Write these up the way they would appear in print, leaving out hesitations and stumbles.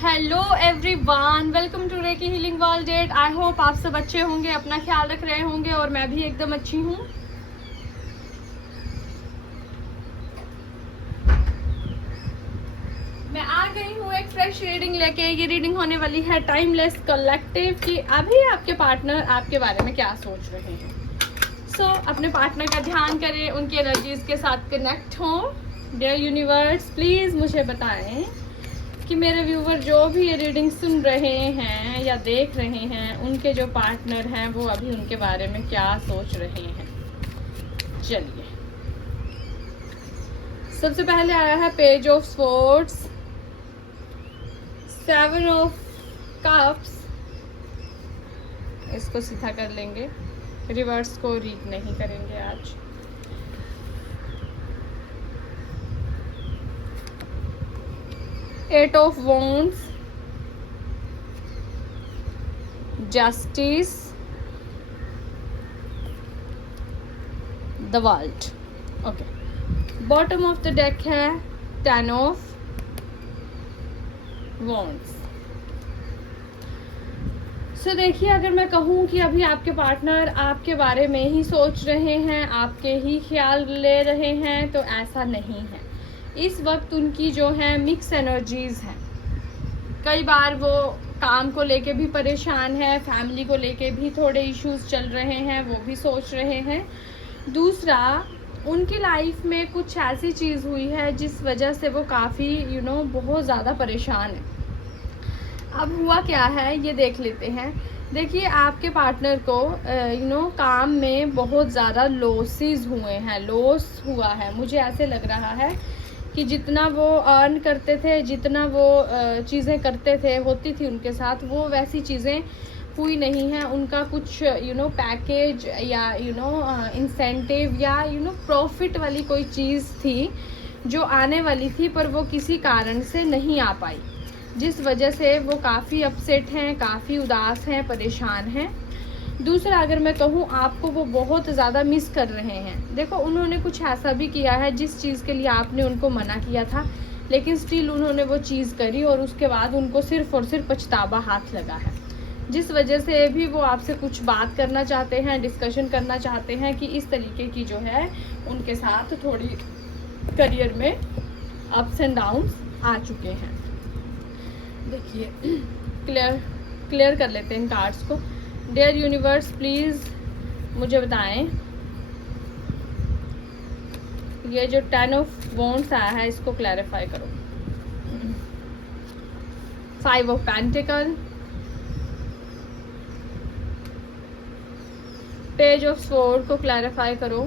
Hello everyone, welcome to reiki healing world. I hope आप सब अच्छे होंगे, अपना ख्याल रख रहे होंगे और मैं भी एकदम अच्छी हूँ। मैं आ गई हूँ एक फ्रेश रीडिंग लेके। ये रीडिंग होने वाली है टाइमलेस कलेक्टिव की अभी आपके पार्टनर आपके बारे में क्या सोच रहे हैं। अपने पार्टनर का ध्यान करें, उनकी एनर्जीज के साथ कनेक्ट हों। डियर यूनिवर्स, प्लीज़ मुझे बताएं कि मेरे व्यूवर जो भी ये रीडिंग सुन रहे हैं या देख रहे हैं, उनके जो पार्टनर हैं वो अभी उनके बारे में क्या सोच रहे हैं। चलिए, सबसे पहले आया है page of swords, 7 of cups. इसको सीधा कर लेंगे, रिवर्स को रीड नहीं करेंगे आज। Eight of wands, justice, the world. Okay, bottom of the deck है 10 ऑफ वॉन्ड्स। सो देखिए, अगर मैं कहूँ कि अभी आपके पार्टनर आपके बारे में ही सोच रहे हैं, आपके ही ख्याल ले रहे हैं, तो ऐसा नहीं है। इस वक्त उनकी जो है मिक्स एनर्जीज हैं। कई बार वो काम को लेके भी परेशान है, फैमिली को लेके भी थोड़े इश्यूज चल रहे हैं, वो भी सोच रहे हैं। दूसरा, उनकी लाइफ में कुछ ऐसी चीज़ हुई है जिस वजह से वो काफ़ी बहुत ज़्यादा परेशान है। अब हुआ क्या है ये देख लेते हैं। देखिए, आपके पार्टनर को काम में बहुत ज़्यादा लॉसेस हुए हैं, लॉस हुआ है। मुझे ऐसे लग रहा है कि जितना वो अर्न करते थे, जितना वो चीज़ें करते थे, होती थी उनके साथ, वो वैसी चीज़ें हुई नहीं है। उनका कुछ पैकेज या इंसेंटिव या प्रॉफिट वाली कोई चीज़ थी जो आने वाली थी, पर वो किसी कारण से नहीं आ पाई, जिस वजह से वो काफ़ी अपसेट हैं, काफ़ी उदास हैं, परेशान हैं। दूसरा, अगर मैं कहूँ, आपको वो बहुत ज़्यादा मिस कर रहे हैं। देखो, उन्होंने कुछ ऐसा भी किया है जिस चीज़ के लिए आपने उनको मना किया था, लेकिन स्टिल उन्होंने वो चीज़ करी और उसके बाद उनको सिर्फ और सिर्फ पछतावा हाथ लगा है, जिस वजह से भी वो आपसे कुछ बात करना चाहते हैं, डिस्कशन करना चाहते हैं कि इस तरीके की जो है उनके साथ थोड़ी करियर में अप्स एंड डाउन्स आ चुके हैं। देखिए, क्लियर कर लेते हैं कार्ड्स को। डियर यूनिवर्स, प्लीज़ मुझे बताएं, ये जो 10 ऑफ वॉन्ड्स आया है इसको क्लैरिफाई करो। 5 of pentacle, page of sword को क्लैरिफाई करो,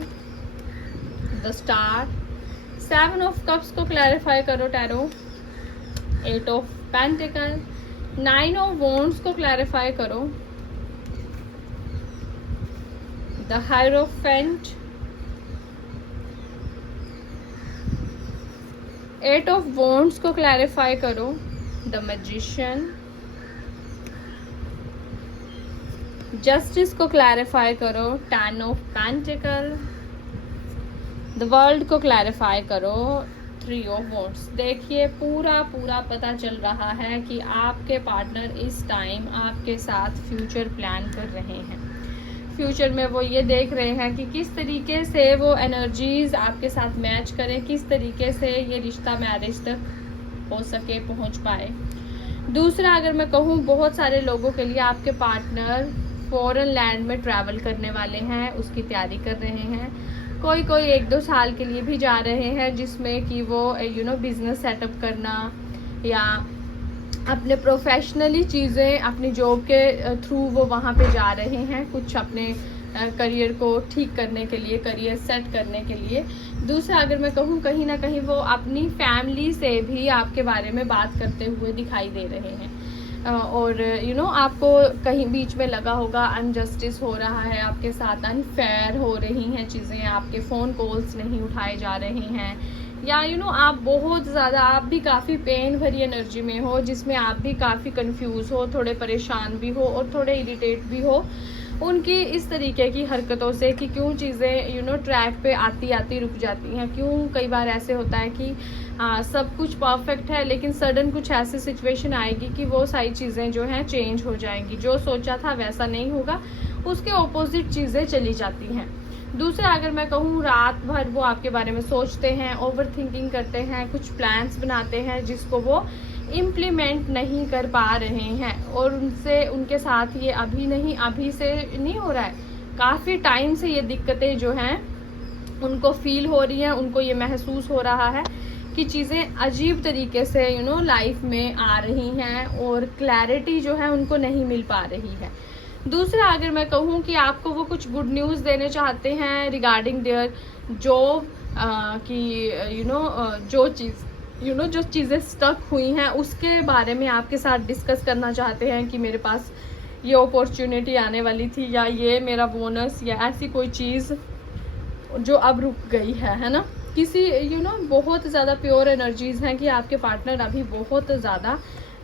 द स्टार। 7 ऑफ कप्स को क्लैरिफाई करो, tarot. 8 of pentacle, 9 of wands को क्लैरिफाई करो, द हायरोफेंट। 8 ऑफ वॉन्ड्स को क्लैरिफाई करो, द मैजिशियन। जस्टिस को क्लैरिफाई करो, 10 ऑफ पेंटिकल। द वर्ल्ड को क्लैरिफाई करो, 3 ऑफ वॉन्ड्स। देखिए, पूरा पता चल रहा है कि आपके पार्टनर इस टाइम आपके साथ फ्यूचर प्लान कर रहे हैं। फ्यूचर में वो ये देख रहे हैं कि किस तरीके से वो एनर्जीज आपके साथ मैच करें, किस तरीके से ये रिश्ता मैरिज तक हो सके, पहुंच पाए। दूसरा, अगर मैं कहूँ, बहुत सारे लोगों के लिए आपके पार्टनर फॉरेन लैंड में ट्रैवल करने वाले हैं, उसकी तैयारी कर रहे हैं। कोई 1-2 साल के लिए भी जा रहे हैं, जिसमें कि वो बिजनेस सेटअप करना या अपने प्रोफेशनली चीज़ें अपनी जॉब के थ्रू वो वहाँ पे जा रहे हैं, कुछ अपने करियर को ठीक करने के लिए, करियर सेट करने के लिए। दूसरा, अगर मैं कहूँ, कहीं ना कहीं वो अपनी फैमिली से भी आपके बारे में बात करते हुए दिखाई दे रहे हैं। और आपको कहीं बीच में लगा होगा अनजस्टिस हो रहा है आपके साथ, अनफेयर हो रही हैं चीज़ें, आपके फ़ोन कॉल्स नहीं उठाए जा रहे हैं, या आप बहुत ज़्यादा, आप भी काफ़ी पेन भरी एनर्जी में हो, जिसमें आप भी काफ़ी कंफ्यूज हो, थोड़े परेशान भी हो और थोड़े इरिटेट भी हो। उनकी इस तरीके की हरकतों से कि क्यों चीज़ें ट्रैक पे आती आती रुक जाती हैं, क्यों कई बार ऐसे होता है कि सब कुछ परफेक्ट है लेकिन सडन कुछ ऐसी सिचुएशन आएगी कि वो सारी चीज़ें जो हैं चेंज हो जाएंगी, जो सोचा था वैसा नहीं होगा, उसके ऑपोजिट चीज़ें चली जाती हैं। दूसरा अगर मैं कहूँ, रात भर वो आपके बारे में सोचते हैं, ओवर थिंकिंग करते हैं, कुछ प्लान्स बनाते हैं जिसको वो इम्प्लीमेंट नहीं कर पा रहे हैं, और उनके साथ ये अभी से नहीं हो रहा है, काफ़ी टाइम से ये दिक्कतें जो हैं उनको फील हो रही हैं, उनको ये महसूस हो रहा है कि चीज़ें अजीब तरीके से लाइफ में आ रही हैं और क्लैरिटी जो है उनको नहीं मिल पा रही है। दूसरा अगर मैं कहूँ कि आपको वो कुछ गुड न्यूज़ देने चाहते हैं रिगार्डिंग देयर जॉब, कि जो चीज़ें स्टक हुई हैं उसके बारे में आपके साथ डिस्कस करना चाहते हैं कि मेरे पास ये अपॉर्चुनिटी आने वाली थी, या ये मेरा बोनस, या ऐसी कोई चीज़ जो अब रुक गई है ना। किसी बहुत ज़्यादा प्योर एनर्जीज़ हैं कि आपके पार्टनर अभी बहुत ज़्यादा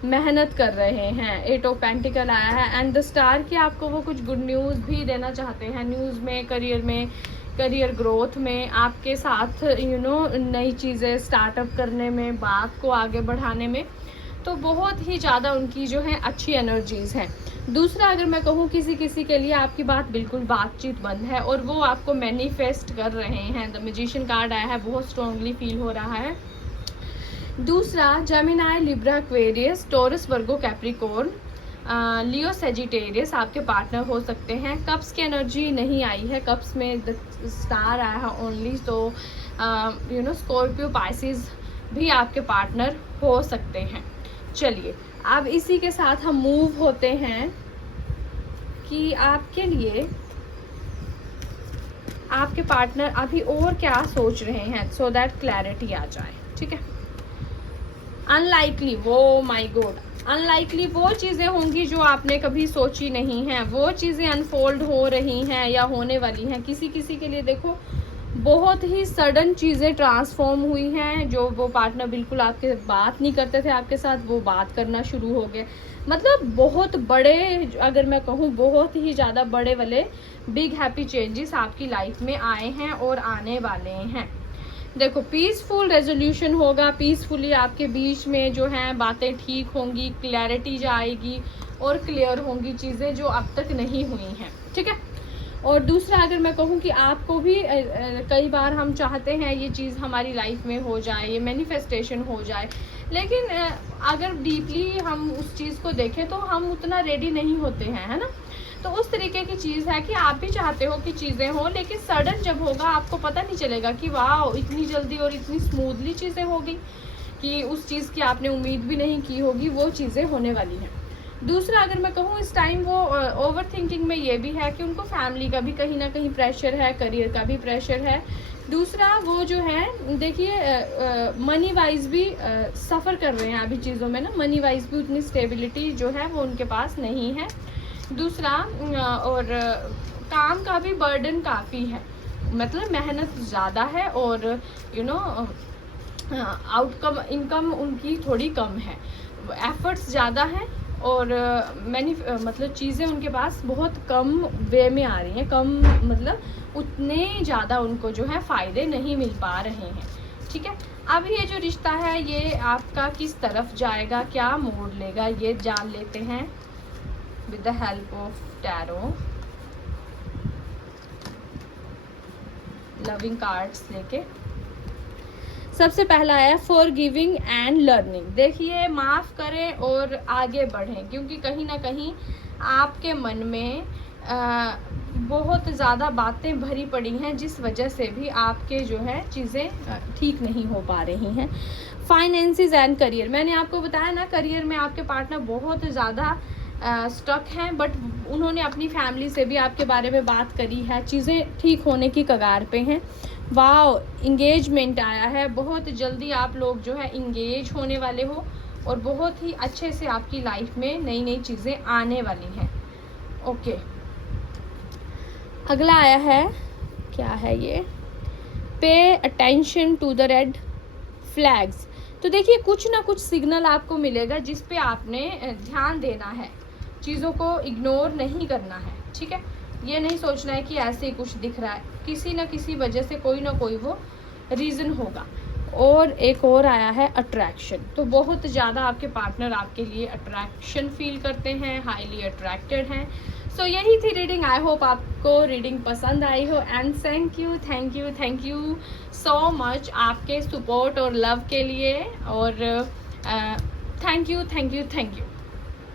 मेहनत कर रहे हैं। 8 ऑफ पेंटिकल आया है एंड द स्टार कि आपको वो कुछ गुड न्यूज़ भी देना चाहते हैं, न्यूज़ में, करियर ग्रोथ में, आपके साथ नई चीज़ें स्टार्टअप करने में, बात को आगे बढ़ाने में, तो बहुत ही ज़्यादा उनकी जो है अच्छी एनर्जीज़ हैं। दूसरा अगर मैं कहूँ, किसी के लिए आपकी बातचीत बंद है और वो आपको मैनिफेस्ट कर रहे हैं। द मैजिशियन कार्ड आया है, बहुत स्ट्रांगली फील हो रहा है। दूसरा, जेमिनाई, लिब्रा, एक्वेरियस, टॉरस, वर्गो, कैप्रिकॉर्न, लियो, सेजिटेरियस आपके पार्टनर हो सकते हैं। कप्स की एनर्जी नहीं आई है, कप्स में द स्टार आया है ओनली, तो स्कॉर्पियो, पाइसिस भी आपके पार्टनर हो सकते हैं। चलिए अब इसी के साथ हम मूव होते हैं कि आपके लिए आपके पार्टनर अभी और क्या सोच रहे हैं, सो दैट क्लैरिटी आ जाए। ठीक है। अनलाइकली, वो माय गॉड, अनलाइकली वो चीज़ें होंगी जो आपने कभी सोची नहीं हैं, वो चीज़ें अनफोल्ड हो रही हैं या होने वाली हैं। किसी के लिए देखो बहुत ही सडन चीज़ें ट्रांसफॉर्म हुई हैं, जो वो पार्टनर बिल्कुल आपके बात नहीं करते थे आपके साथ, वो बात करना शुरू हो गए। मतलब बहुत बड़े, अगर मैं कहूँ बहुत ही ज़्यादा बड़े वाले बिग हैप्पी चेंजेस आपकी लाइफ में आए हैं और आने वाले हैं। देखो, पीसफुल रेजोल्यूशन होगा, पीसफुली आपके बीच में जो है बातें ठीक होंगी, क्लैरिटी आएगी और क्लियर होंगी चीज़ें जो अब तक नहीं हुई हैं। ठीक है। और दूसरा अगर मैं कहूँ कि आपको भी कई बार हम चाहते हैं ये चीज़ हमारी लाइफ में हो जाए, ये मैनिफेस्टेशन हो जाए, लेकिन अगर डीपली हम उस चीज़ को देखें तो हम उतना रेडी नहीं होते हैं, है ना। तो उस तरीके की चीज़ है कि आप भी चाहते हो कि चीज़ें हों, लेकिन सडन जब होगा आपको पता नहीं चलेगा कि वाह इतनी जल्दी और इतनी स्मूथली चीज़ें होगी कि उस चीज़ की आपने उम्मीद भी नहीं की होगी, वो चीज़ें होने वाली हैं। दूसरा अगर मैं कहूँ, इस टाइम वो ओवर थिंकिंग में ये भी है कि उनको फैमिली का भी कहीं ना कहीं प्रेशर है, करियर का भी प्रेशर है। दूसरा वो जो है देखिए मनी वाइज भी सफ़र कर रहे हैं अभी चीज़ों में ना, मनी वाइज भी उतनी स्टेबिलिटी जो है वो उनके पास नहीं है। दूसरा और काम का भी बर्डन काफ़ी है, मतलब मेहनत ज़्यादा है और आउटकम इनकम उनकी थोड़ी कम है, एफर्ट्स ज़्यादा हैं और मतलब चीज़ें उनके पास बहुत कम वे में आ रही हैं, कम मतलब उतने ज़्यादा उनको जो है फ़ायदे नहीं मिल पा रहे हैं। ठीक है। अब ये जो रिश्ता है ये आपका किस तरफ जाएगा, क्या मोड़ लेगा, ये जान लेते हैं with the help of tarot. Loving cards लेके सबसे पहला है फॉर गिविंग एंड लर्निंग। देखिए, माफ़ करें और आगे बढ़ें, क्योंकि कहीं ना कहीं आपके मन में बहुत ज़्यादा बातें भरी पड़ी हैं जिस वजह से भी आपके जो है चीज़ें ठीक नहीं हो पा रही हैं। फाइनेंसेस एंड करियर, मैंने आपको बताया ना, करियर में आपके पार्टनर बहुत ज़्यादा स्टक हैं, बट उन्होंने अपनी फैमिली से भी आपके बारे में बात करी है, चीज़ें ठीक होने की कगार पे हैं। वाओ, इंगेजमेंट आया है, बहुत जल्दी आप लोग जो है इंगेज होने वाले हो और बहुत ही अच्छे से आपकी लाइफ में नई नई चीज़ें आने वाली हैं। ओके, अगला आया है, क्या है ये, pay attention to the red flags. तो देखिए, कुछ ना कुछ सिग्नल आपको मिलेगा जिस पे आपने ध्यान देना है, चीज़ों को इग्नोर नहीं करना है। ठीक है। ये नहीं सोचना है कि ऐसे ही कुछ दिख रहा है, किसी ना किसी वजह से कोई ना कोई वो रीज़न होगा। और एक और आया है अट्रैक्शन, तो बहुत ज़्यादा आपके पार्टनर आपके लिए अट्रैक्शन फील करते हैं, हाईली अट्रैक्टेड हैं। सो यही थी रीडिंग। आई होप आपको रीडिंग पसंद आई हो and thank you so much आपके सपोर्ट और लव के लिए। और थैंक यू।